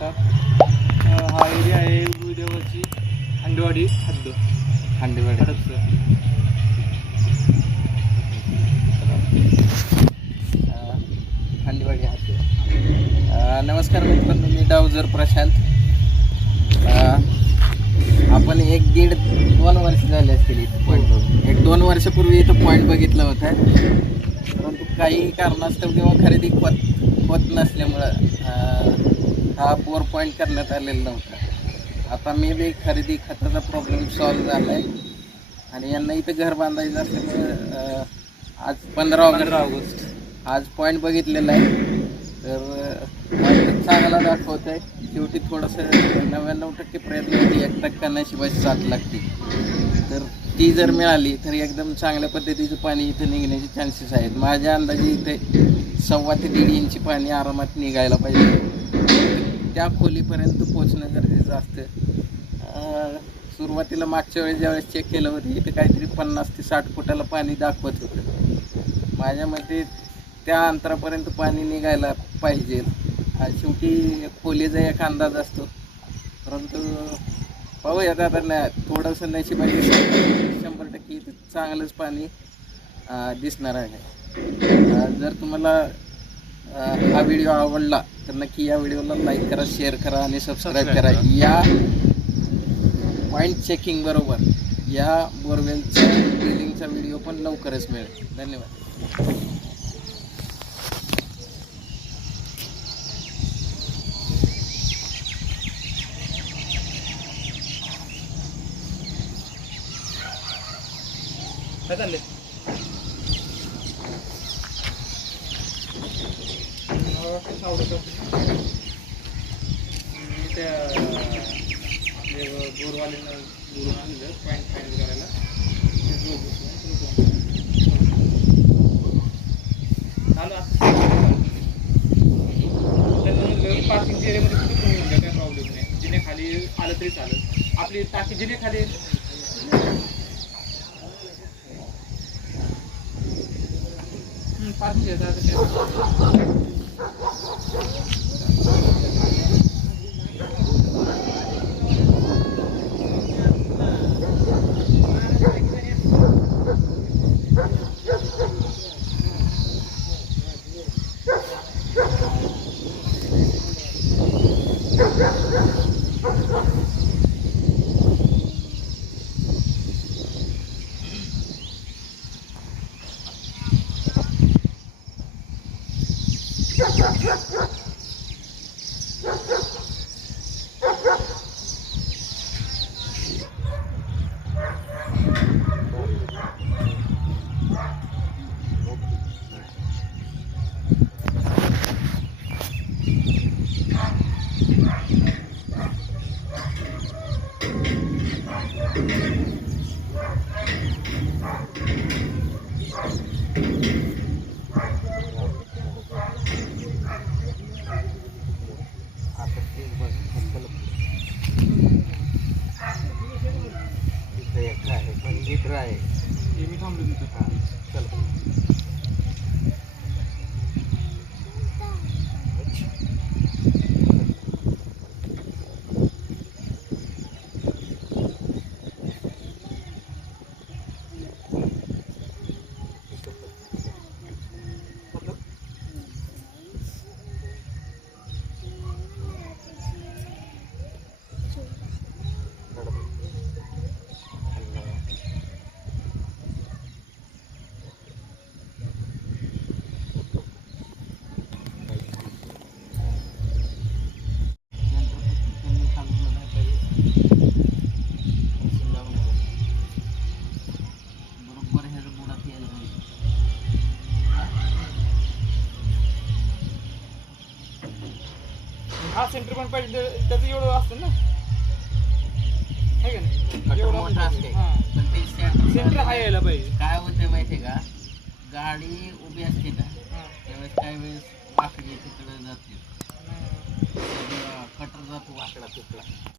शकता. हा एरिया आहे उदेवरची हांडेवाडी हद्द हडपसर. हांडेवाडी हद्द. नमस्कार मित्रांनो, मी डावजर प्रशांत. आपण 1-1.5-2 वर्ष झाले असतील इथं पॉईंट बघून. 1-2 वर्षापूर्वी इथं पॉईंट बघितलं होतं, परंतु काही कारणास्तव किंवा खरेदी होत नसल्यामुळं हा बोर पॉईंट करण्यात आलेला नव्हता. आता मी बी खरेदी खताचा प्रॉब्लेम सॉल्व झाला आहे आणि यांना इथं घर बांधायचं असल्यामुळं आज 15 ऑगस्ट आज पॉईंट बघितलेला आहे. तर पॉईंट चांगला दाखवत आहे. शेवटी थोडंसं 99% प्रयत्न होती, 1% नशिबाची साथ लागते. तर ती जर मिळाली तर एकदम चांगल्या पद्धतीचं पाणी इथं निघण्याचे चान्सेस आहेत. माझ्या अंदाजे इथे 1.25 ते 1.5 इंची पाणी आरामात निघायला पाहिजे. त्या खोलीपर्यंत पोचणं गरजेचं असतं. सुरुवातीला मागच्या वेळेस ज्यावेळेस चेक केलं होतं इथे काहीतरी 50 ते 60 फुटाला पाणी दाखवत होतं. माझ्या मते त्या अंतरापर्यंत पाणी निघायला पाहिजे. शेवटी खोलीचा एक अंदाज असतो, परंतु पाहूयात आता थोडंसं नशिबाची 100% इथं चांगलंच पाणी दिसणार आहे. जर तुम्हाला हा व्हिडिओ आवडला तर नक्की या व्हिडिओला लाईक करा, शेअर करा आणि सबस्क्राईब करा. या पॉईंट चेकिंग बरोबर या बोरवेलचा ड्रिलिंगचा व्हिडिओ पण लवकरच मिळेल. धन्यवाद. काय चाललंय? त्या आपले बोरवाल्यांना बोलून आणलं पॉईंट फाईन करायला. चालू त्यांना पार्किंग एरियामध्ये कुठे पण होऊन द्या, काय प्रॉब्लेम नाही. जिन्याखाली आलं तरी चालेल. आपली टाकी जिन्याखाली पार्किंग येतात. आहे मी थांबलो तिथं. चला. हा सेंटर पण पाहिजे, त्याचं एवढं असतं ना, आहे का नाही? एवढं मोठं असते. पण ते सेंटर हा यायला पाहिजे. काय होते माहिती आहे का, गाडी उभी असते ना त्यावेळेस काही वेळेस वाकडी तिकडे जाते, कटर जातो वाकडा तुकडा.